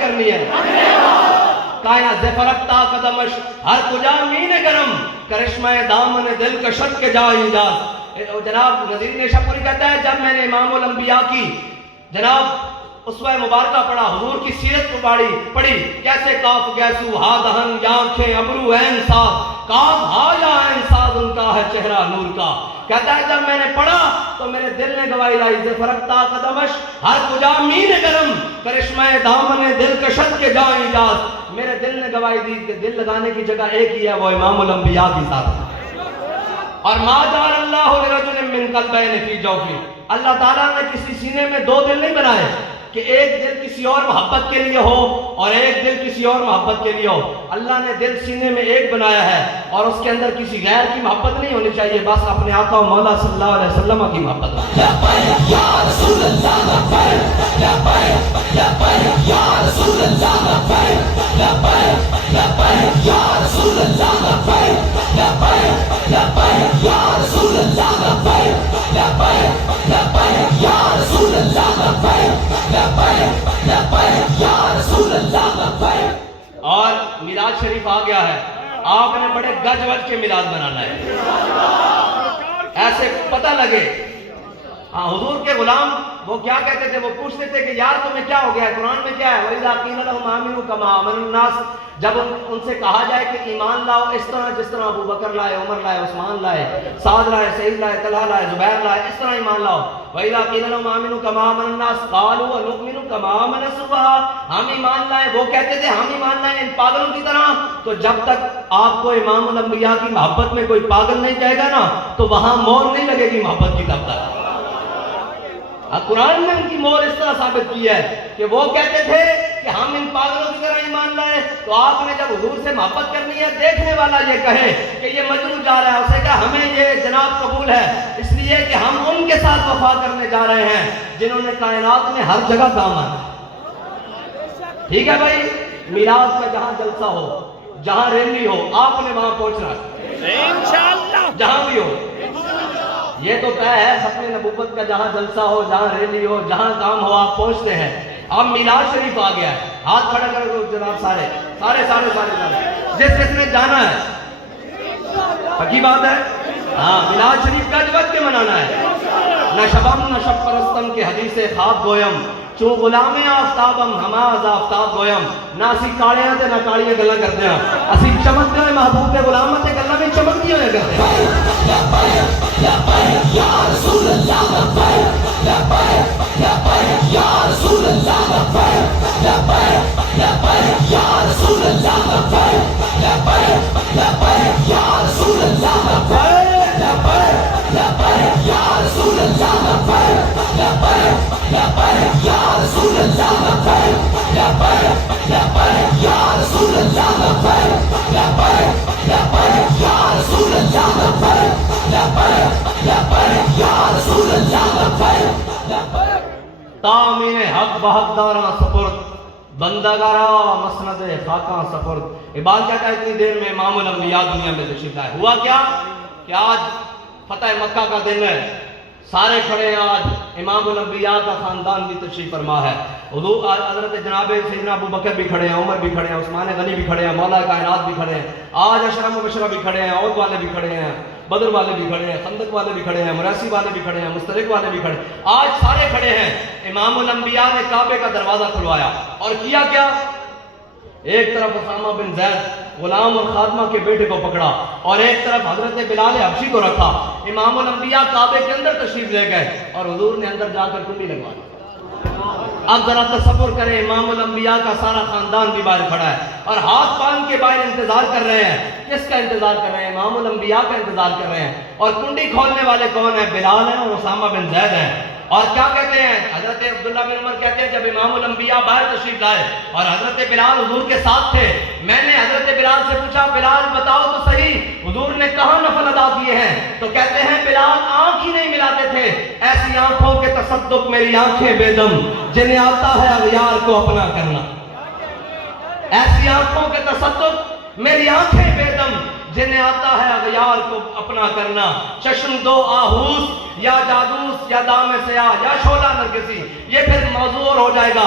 کرنی ہے؟ کائنات سے فرقتا قدمش ہر کجا مین گرم کرشمہ دامن دل کشت کے جا ایجاد۔ جناب نذیر نیشہ پوری کہتا ہے جب میں نے امام الانبیاء کی جناب اسوہ مبارکہ پڑھا، حضور کی سیرت کو پڑھی، کیسے کاف گیسو ہا دہن یا آنکھیں ابرو عین ساز، کاف ہا یا عین ساز ان کا ہے چہرہ نور کا۔ کہتا ہے جب میں نے پڑھا تو میرے دل نے گواہی لائی، سے فرقتا قدمش ہر کجا مین گرم کرشمہ دامن دل کشت کے جا ایجاد۔ میرے دل نے گواہی دی کہ دل لگانے کی جگہ ایک ہی ہے، وہ امام الانبیاء کی ذات ہے۔ اور ما جعل اللہ لرجل من قلبین فی جوفہ، اللہ تعالیٰ نے کسی سینے میں دو دل نہیں بنائے کہ ایک دل کسی اور محبت کے لیے ہو اور ایک دل کسی اور محبت کے لیے ہو۔ اللہ نے دل سینے میں ایک بنایا ہے اور اس کے اندر کسی غیر کی محبت نہیں ہونی چاہیے، بس اپنے آقا و مولا صلی اللہ علیہ وسلم کی محبت ہو۔ یا رسول اللہ لبیک لبیک لبیک یا رسول اللہ لبیک لبیک لبیک یا رسول اللہ لبیک لبیک لبیک یا رسول اللہ لبیک لبیک لبیک یا رسول اللہ لبیک لبیک لبیک یا رسول اللہ لبیک۔ اور میلاد شریف آ گیا ہے، آپ نے بڑے گج وج کے میلاد بنانا ہے، ایسے پتہ لگے۔ ہاں حضور کے غلام وہ کیا کہتے تھے، وہ پوچھتے تھے کہ یار تمہیں کیا ہو گیا ہے، قرآن میں کیا ہے وَإِذَا قِيلَ لَهُمْ آمِنُوا كَمَا آمَنَ النَّاسُ، جب ان سے کہا جائے کہ ایمان لاؤ اس طرح جس طرح ابو بکر لائے، عمر لائے، عثمان لائے، سعد لائے، سعید لائے، طلحہ لائے، زبیر لائے، اس طرح ایمان لاؤ۔ وَإِذَا قِيلَ لَهُمْ آمِنُوا كَمَا آمَنَ النَّاسُ قَالُوا وَنُؤْمِنُ كَمَا آمَنَ السُّفَهَاءُ، ہم ایمان لائے، وہ کہتے تھے ہم ایمان لائے ان پاگلوں کی طرح۔ تو جب تک آپ کو امام الانبیاء کی محبت میں کوئی پاگل نہیں کہے گا نا تو وہاں مور نہیں لگے گی محبت کی تب تک۔ قرآن نے ان کی مور اس طرح ثابت کی ہے کہ وہ کہتے تھے کہ ہم ان پاگلوں کی طرح ایمان لائے، تو آپ نے جب حضور سے محبت کرنی ہے، دیکھنے والا یہ کہے کہ یہ مجنون جا رہا ہے، اسے کہا ہمیں یہ جناب قبول ہے، اس لیے کہ ہم ان کے ساتھ وفا کرنے جا رہے ہیں جنہوں نے کائنات میں ہر جگہ کام آنا۔ ٹھیک ہے بھائی، میلاد کا جہاں جلسہ ہو، جہاں ریلی ہو، آپ نے وہاں پہنچنا ہے انشاءاللہ، جہاں بھی ہو۔ یہ تو طے ہے ختم نبوت کا، جہاں جلسہ ہو، جہاں ریلی ہو، جہاں کام ہو، آپ پہنچتے ہیں۔ اب میلاد شریف آ گیا ہے، ہاتھ کھڑا کرو جناب، سارے سارے سارے سارے سارے جس جس نے جانا ہے، پکی بات ہے۔ ہاں میلاد شریف کا جوت کے منانا ہے۔ نہ شبم نہ شب پرستم کے حدیث خواب گویم، چوں غلام آفتابم ہما از آفتاب گویم، نہ اسی کاڑیاں تے نہ کاڑیاں گلاں کردے ہیں، اسی چمکتے ہوئے محبوب کے غلاماں تے گلاں بھی چمکتی ہوئے کرتے ہیں۔ لبیک یا رسول اللہ لبیک لبیک لبیک یا رسول اللہ لبیک لبیک لبیک یا رسول اللہ لبیک لبیک لبیک یا رسول اللہ لبیک لبیک لبیک یا رسول اللہ لبیک لبیک لبیک یا رسول اللہ لبیک لبیک لبیک یا رسول اللہ لبیک لبیک لبیک یا رسول اللہ لبیک لبیک لبیک یا رسول اللہ لبیک لبیک۔ تامین حق بحق داراں سپرد، بندگارا مسند خاکاں سپرد۔ اقبال کہتا ہے اتنی دیر میں امام الانبیاء دنیا میں تشریف لائے۔ ہوا کیا کہ آج فتح مکہ کا دن ہے، سارے کھڑے ہیں، آج امام الانبیاء کا خاندان بھی تشریف فرما ہے۔ حضور حضرت جناب سیدنا ابو بکر بھی کھڑے ہیں، عمر بھی کھڑے ہیں، عثمان غنی بھی کھڑے ہیں، مولا کائنات بھی کھڑے ہیں، آج عشرہ مبشرہ بھی کھڑے ہیں، عہد والے بھی کھڑے ہیں، بدر والے بھی کھڑے ہیں، خندق والے بھی کھڑے ہیں، مراسی والے بھی کھڑے ہیں، مسترق والے بھی کھڑے ہیں، آج سارے کھڑے ہیں۔ امام الانبیاء نے کعبے کا دروازہ کھلوایا اور کیا کیا، ایک طرف اسامہ بن زید غلام اور خادمہ کے بیٹے کو پکڑا اور ایک طرف حضرت بلال حبشی کو رکھا۔ امام الانبیاء کعبے کے اندر تشریف لے گئے اور حضور نے اندر جا کر کنڈی لگوا دی۔ اب ذرا تصور کریں، امام الانبیاء کا سارا خاندان بھی باہر کھڑا ہے اور ہاتھ باندھ کے باہر انتظار کر رہے ہیں۔ کس کا انتظار کر رہے ہیں؟ امام الانبیاء کا انتظار کر رہے ہیں۔ اور کنڈی کھولنے والے کون ہیں؟ بلال ہیں اور اسامہ بن زید ہیں۔ اور کیا کہتے ہیں؟ حضرت عبداللہ بن عمر کہتے ہیں جب امام الانبیاء باہر تشریف لائے اور حضرت بلال حضور کے ساتھ تھے، میں نے حضرت بلال سے پوچھا بلال بتاؤ تو صحیح حضور نے کہاں نفل ادا کیے ہیں؟ تو کہتے ہیں بلال آنکھ ہی نہیں ملاتے تھے، ایسی آنکھوں کے تصدق میری آنکھیں بے دم جنہیں آتا ہے اغیار کو اپنا کرنا۔ ایسی آنکھوں کے تصدق میری آنکھیں بے دم جنہیں آتا ہے اغیار کو اپنا کرنا۔ چشم دو آہوس یا جادوس یا دام سیاہ یا شعلہ نرگسی، یہ پھر موضوع اور ہو جائے گا۔